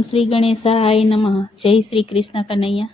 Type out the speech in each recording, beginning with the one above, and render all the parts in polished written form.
ઓમ શ્રી ગણેશાય નમઃ. જય શ્રી કૃષ્ણ કનૈયા.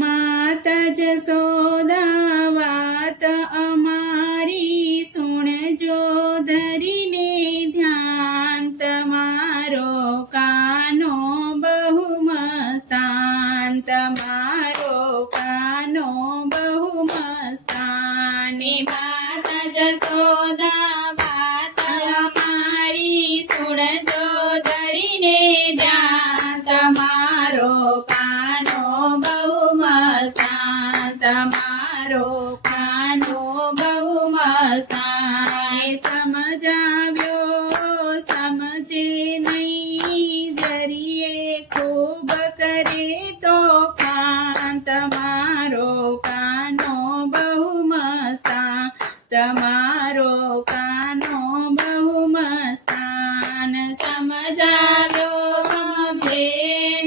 માતા જશોદા વાત અમારી સુણજો ધરીને ધ્યાન, તમારો કાનો બહુ મસ્તાન, તમારો કાનો બહુ મસ્તાન. માતા જશોદા વાત અમારી સુણજો ધરીને ધ્યાન, તમારો કાનો બહુ મસ્તાન, તમારો કાનો બહુ મસ્તાન. સમજાવ્યો સમજે નહીં જરીએ ખૂબ કરે તો કાન, તમારો કાનો બહુ મસ્તાન, તમારો કાનો બહુ મસ્તાન. સમજાવ્યો સમજે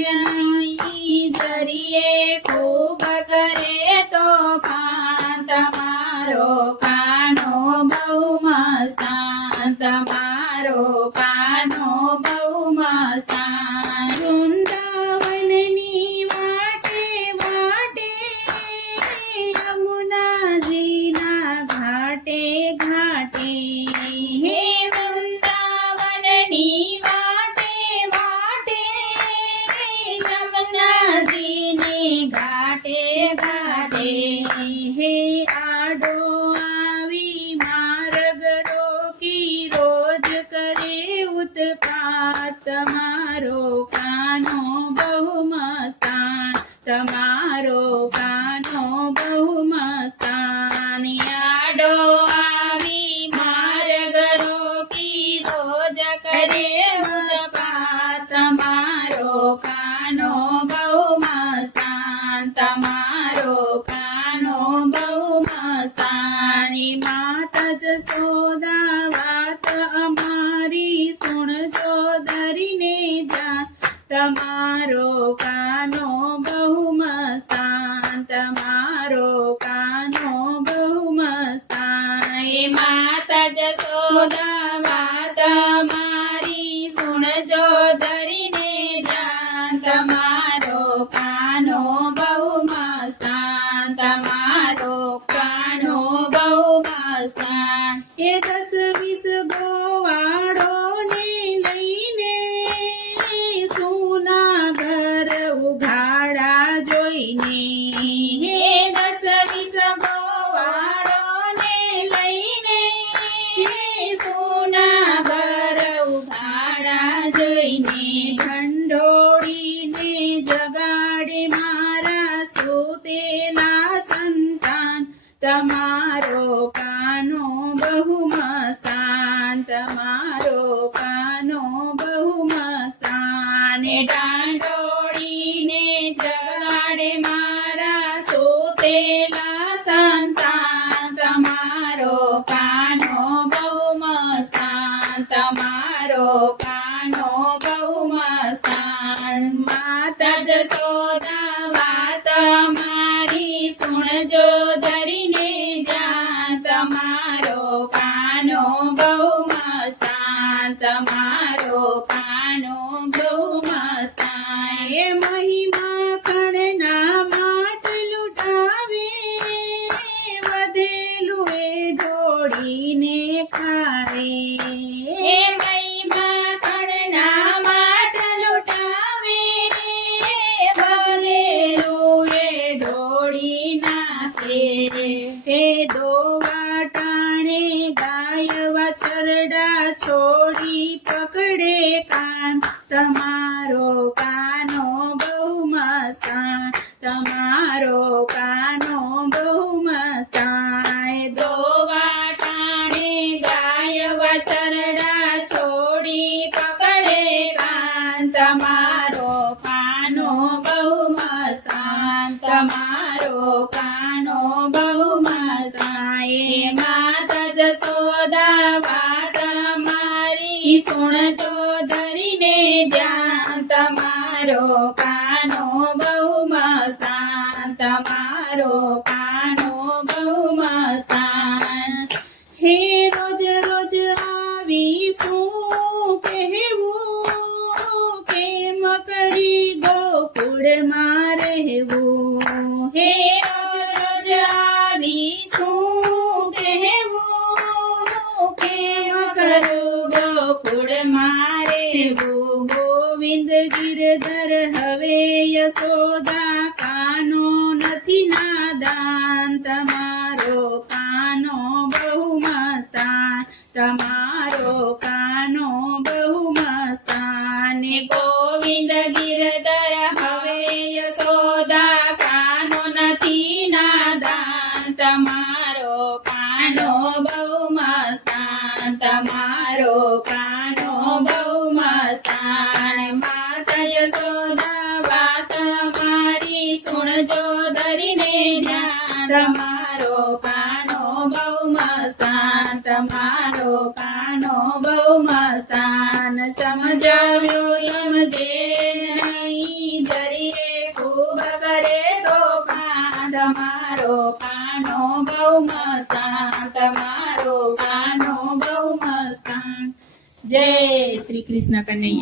નહીં જરીએ ખૂબ કરે તો કાન, તમારો કાનો બહુ મસ્તાન, તમારો કાનો બહુ મસ્તાન. વૃંદાવનની વાટે વાટે યમુનાજીના ઘાટે ઘાટે, હે વૃંદાવનની વાટે વાટે યમુનાજીને ઘાટે ઘાટે, હે આડો આવી માર્ગ રોકી રોજ કરે ઉત્પાત, તમારો કાનો બહુ મસ્તાન, તમારો કાનો બહુ મસ્તાન. આડો આવી માર્ગ રોકી રોજ કરે ઉત્પાત, તમારો કાનો બહુ મસ્તાન, તમારો કાનો બહુ મસ્તાન. માતા જશોદા વાત અમારી સુણજો ધરીને ધ્યાન, તમારો કાનો બહુ મસ્તાન, તમારો કાનો બહુ મસ્તાન. માતા જશોદા વાત અમારી સુણજો ધરીને ધ્યાન, તમારો કાનો બહુ મસ્તાન, તમારો કાનો બહુ મસ્તાન. એ 10-20 ગોવાળોને લઈને સોના ઘર ઉઘાડા જોઈને, હે 10-20 ગોવાળોને લઈને સોના ઘર ઉઘાડા જોઈને, ઢંઢોળીને જગાડે મારા સોતેલા સંતાન, તમારો કાનો બહુ મસ્તાન, તમારો કાનો બહુ મસ્તાન. ઢંઢોળીને જગાડે મારા સોતેલા સંતાન, તમારો કાનો બહુ મસ્તાન, તમારો કાનો બહુ મસ્તાન. માતા જશોદા વાત મારી સુણજો ધરીને ધ્યાન, તમારો કાનો બહુ મસ્તાન, તમારો કાનો બહુ મસ્તાન. એ મહિમા કણના માટ લૂંટાવે, વધેલું એ ઢોળીને ખાવે, એ મહિમા કણના માટ લૂંટાવે, વધેલું એ ઢોળી નાખે, હે દોવા ટાણે ગાય વાછરડા છોડી પકડે કાન, તમારો કાનો બહુ મસ્તાન, તમારો કાનો બહુ મસ્તાન. દોવા ટાણે ગાય વાછરડા છોડી પકડે કાન, તમારો કાનો બહુ મસ્તાન, તમારો કાનો બહુ મસ્તાન. માતા જશોદા વાત મારી સુણજો ધરીને ધ્યાન, તમારો કાનો બહુ મસ્તાન, તમારો કાનો બહુ મસ્તાન. હે રોજ રોજ આવી શું કહેવું, કે કુળમાં રહેવું. હે રોજ રોજ આવી શું કહેવું, કેમ કરું ગોકુળમાં રહેવું. ગોવિંદ ગિરધર હવે યશોદા કાનો નથી નાદાન, તમારો કાનો બહુ મસ્તાન, તમારો કાનો બહુ મસ્તાન. ગોવિંદ ગિરધર હવે યશોદા કાનો નથી નાદાન, તમારો કાનો બહુ મસ્તાન, તમારો કાનો બહુ મસ્તાન. માતા યશોદા વાત મારી સુણજો ધરીને ધ્યાન, તમારો કાનો બહુ મસ્તાન, તમારો કાનો બહુ મસ્તાન. સમજાવ્યો સમજે નહીં, જરીએ ખૂબ કરે તોફાન, તમારો કાનો બહુ મસ્તાન, તમારો કાનો બહુ મસ્તાન. જય શ્રી કૃષ્ણ કનૈયા.